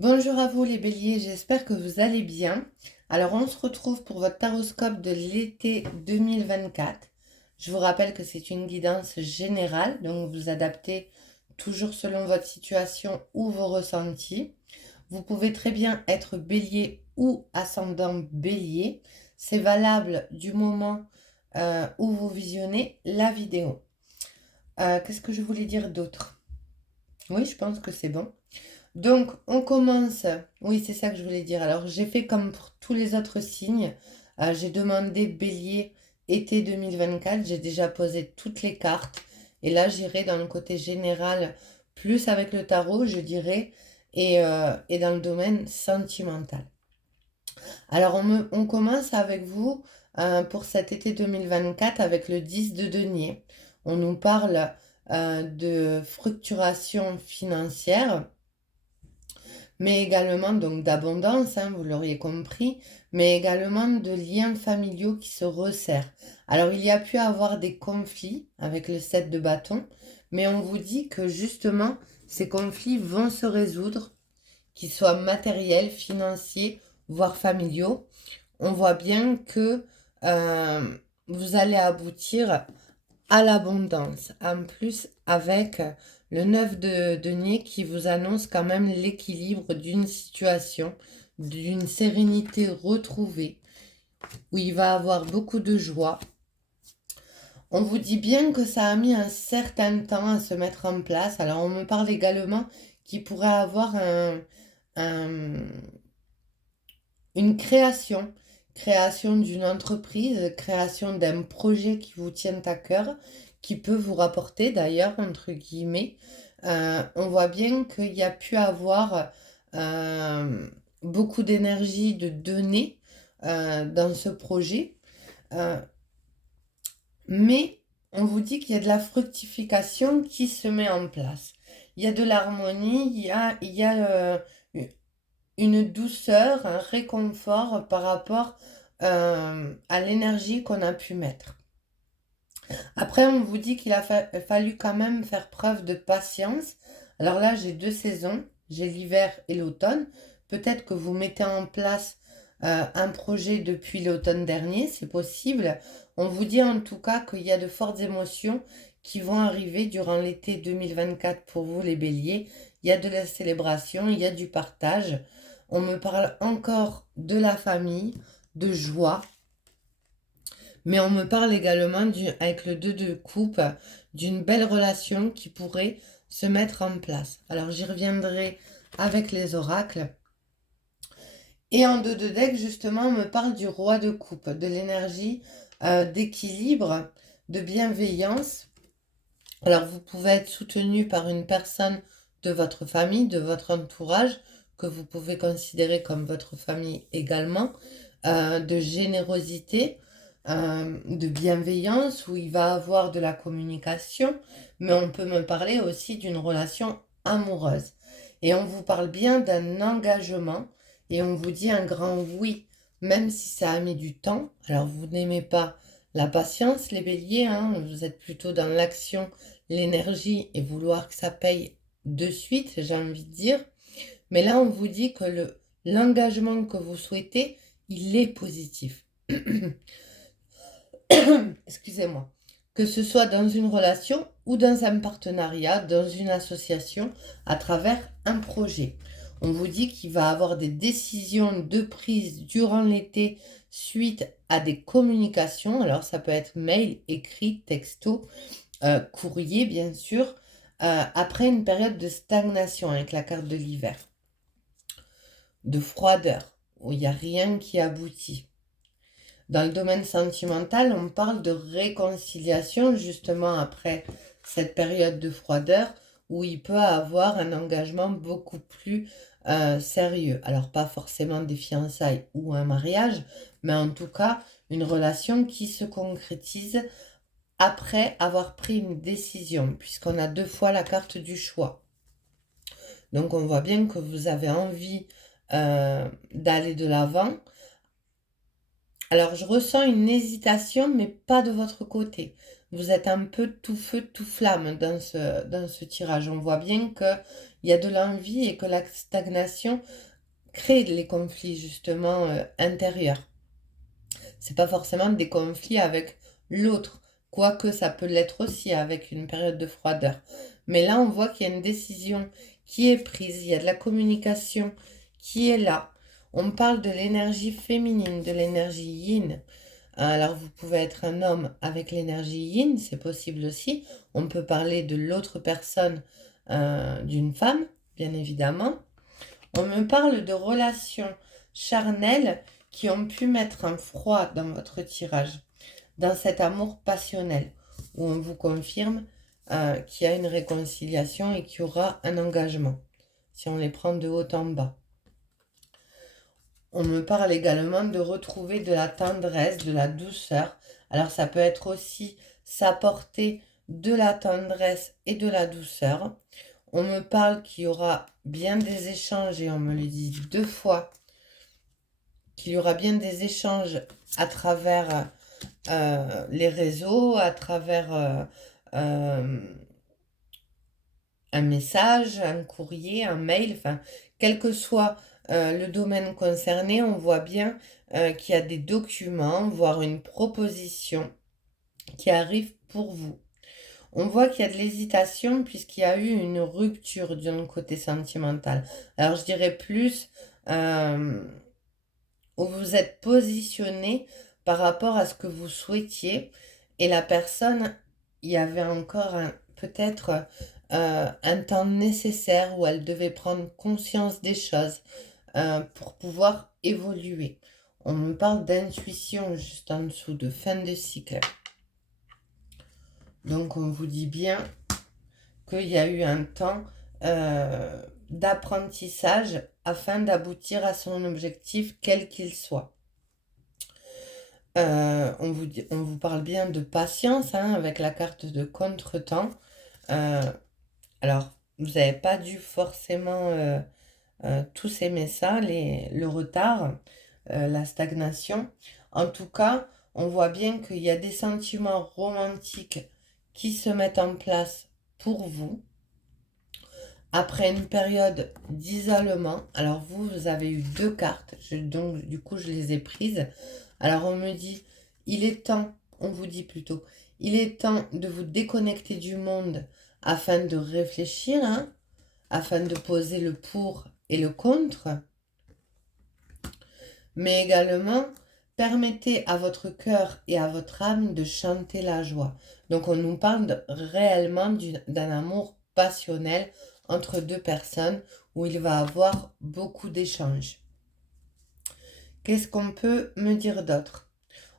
Bonjour à vous les béliers, j'espère que vous allez bien. Alors on se retrouve pour votre taroscope de l'été 2024. Je vous rappelle que c'est une guidance générale, donc vous adaptez toujours selon votre situation ou vos ressentis. Vous pouvez très bien être bélier ou ascendant bélier. C'est valable du moment où vous visionnez la vidéo. Qu'est-ce que je voulais dire d'autre? Oui, je pense que c'est bon. Donc, on commence. Oui, c'est ça que je voulais dire. Alors, j'ai fait comme pour tous les autres signes. J'ai demandé Bélier été 2024. J'ai déjà posé toutes les cartes. Et là, j'irai dans le côté général, plus avec le tarot, je dirais, et dans le domaine sentimental. Alors, on commence avec vous pour cet été 2024 avec le 10 de denier. On nous parle de fructuration financière, mais également donc d'abondance, hein, vous l'auriez compris, mais également de liens familiaux qui se resserrent. Alors il y a pu avoir des conflits avec le 7 de bâton, mais on vous dit que justement ces conflits vont se résoudre, qu'ils soient matériels, financiers, voire familiaux. On voit bien que euh, vous allez aboutir à l'abondance. En plus, avec le 9 de denier qui vous annonce quand même l'équilibre d'une situation, d'une sérénité retrouvée, où il va avoir beaucoup de joie. On vous dit bien que ça a mis un certain temps à se mettre en place. Alors, on me parle également qu'il pourrait avoir un- une création d'une entreprise, création d'un projet qui vous tient à cœur, qui peut vous rapporter d'ailleurs, entre guillemets. On voit bien qu'il y a pu avoir beaucoup d'énergie de donner dans ce projet, euh, mais on vous dit qu'il y a de la fructification qui se met en place. Il y a de l'harmonie, il y a une douceur, un réconfort par rapport à l'énergie qu'on a pu mettre. Après, on vous dit qu'il a fallu quand même faire preuve de patience. Alors là, j'ai deux saisons, j'ai l'hiver et l'automne. Peut-être que vous mettez en place un projet depuis l'automne dernier, c'est possible. On vous dit en tout cas qu'il y a de fortes émotions qui vont arriver durant l'été 2024 pour vous les béliers. Il y a de la célébration, il y a du partage. On me parle encore de la famille, de joie, mais on me parle également, avec le 2 de coupe, d'une belle relation qui pourrait se mettre en place. Alors j'y reviendrai avec les oracles. Et en 2 de deck, justement, on me parle du roi de coupe, de l'énergie d'équilibre, de bienveillance. Alors vous pouvez être soutenu par une personne de votre famille, de votre entourage, que vous pouvez considérer comme votre famille également, de générosité, de bienveillance, où il va avoir de la communication, mais on peut me parler aussi d'une relation amoureuse. Et on vous parle bien d'un engagement, et on vous dit un grand oui, même si ça a mis du temps. Alors vous n'aimez pas la patience, les béliers, hein, vous êtes plutôt dans l'action, l'énergie et vouloir que ça paye de suite, j'ai envie de dire. Mais là, on vous dit que l'engagement que vous souhaitez, il est positif. Excusez-moi. Que ce soit dans une relation ou dans un partenariat, dans une association, à travers un projet. On vous dit qu'il va avoir des décisions de prise durant l'été suite à des communications. Alors ça peut être mail, écrit, texto, courrier bien sûr, après une période de stagnation avec la carte de l'hiver, de froideur, où il n'y a rien qui aboutit. Dans le domaine sentimental, on parle de réconciliation justement après cette période de froideur où il peut avoir un engagement beaucoup plus sérieux. Alors pas forcément des fiançailles ou un mariage, mais en tout cas une relation qui se concrétise après avoir pris une décision, puisqu'on a deux fois la carte du choix. Donc on voit bien que vous avez envie d'aller de l'avant. Alors je ressens une hésitation, mais pas de votre côté. Vous êtes un peu tout feu, tout flamme dans ce tirage. On voit bien qu'il il y a de l'envie et que la stagnation crée les conflits justement intérieurs. C'est pas forcément des conflits avec l'autre, quoique ça peut l'être aussi avec une période de froideur. Mais là, on voit qu'il y a une décision qui est prise, il y a de la communication qui est là. On parle de l'énergie féminine, de l'énergie yin. Alors, vous pouvez être un homme avec l'énergie yin, c'est possible aussi. On peut parler de l'autre personne, d'une femme, bien évidemment. On me parle de relations charnelles qui ont pu mettre un froid dans votre tirage, dans cet amour passionnel, où on vous confirme qu'il y a une réconciliation et qu'il y aura un engagement, si on les prend de haut en bas. On me parle également de retrouver de la tendresse, de la douceur. Alors ça peut être aussi s'apporter de la tendresse et de la douceur. On me parle qu'il y aura bien des échanges, et on me le dit 2 fois, qu'il y aura bien des échanges à travers les réseaux, à travers un message, un courrier, un mail, enfin, quel que soit le domaine concerné, on voit bien qu'il y a des documents, voire une proposition qui arrive pour vous. On voit qu'il y a de l'hésitation puisqu'il y a eu une rupture d'un côté sentimental. Alors je dirais plus où vous êtes positionné par rapport à ce que vous souhaitiez et la personne, il y avait encore peut-être un temps nécessaire où elle devait prendre conscience des choses pour pouvoir évoluer. On me parle d'intuition juste en dessous, de fin de cycle. Donc on vous dit bien qu'il y a eu un temps d'apprentissage afin d'aboutir à son objectif, quel qu'il soit. On vous parle bien de patience avec la carte de contretemps. Alors, vous n'avez pas dû forcément tous aimer ça, le retard, la stagnation. En tout cas, on voit bien qu'il y a des sentiments romantiques qui se mettent en place pour vous. Après une période d'isolement, alors vous avez eu 2 cartes, donc du coup je les ai prises. Alors on me dit, on vous dit plutôt, il est temps de vous déconnecter du monde afin de réfléchir, afin de poser le pour et le contre. Mais également, permettez à votre cœur et à votre âme de chanter la joie. Donc on nous parle réellement d'un amour passionnel entre 2 personnes où il va avoir beaucoup d'échanges. Qu'est-ce qu'on peut me dire d'autre?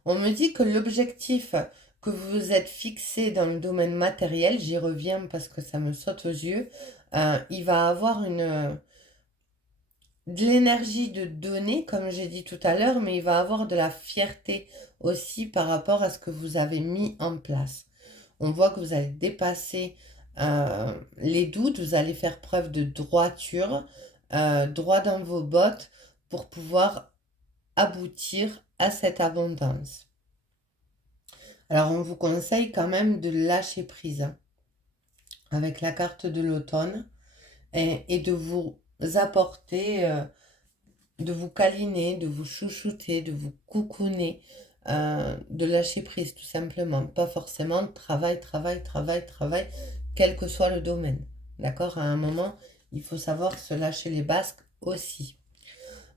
On me dit que l'objectif que vous vous êtes fixé dans le domaine matériel, j'y reviens parce que ça me saute aux yeux, il va avoir de l'énergie de donner, comme j'ai dit tout à l'heure, mais il va avoir de la fierté aussi par rapport à ce que vous avez mis en place. On voit que vous allez dépasser les doutes, vous allez faire preuve de droiture, droit dans vos bottes pour pouvoir aboutir à cette abondance. Alors on vous conseille quand même de lâcher prise avec la carte de l'automne et de vous apporter, de vous câliner, de vous chouchouter, de vous coucouner, de lâcher prise tout simplement. Pas forcément travail, quel que soit le domaine. D'accord? À un moment, il faut savoir se lâcher les basques aussi.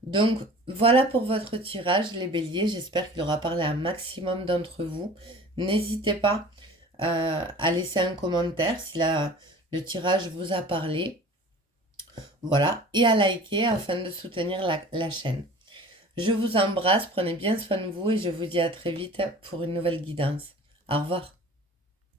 Donc voilà pour votre tirage, les béliers. J'espère qu'il aura parlé à un maximum d'entre vous. N'hésitez pas à laisser un commentaire si le tirage vous a parlé. Voilà, et à liker afin de soutenir la chaîne. Je vous embrasse, prenez bien soin de vous et je vous dis à très vite pour une nouvelle guidance. Au revoir.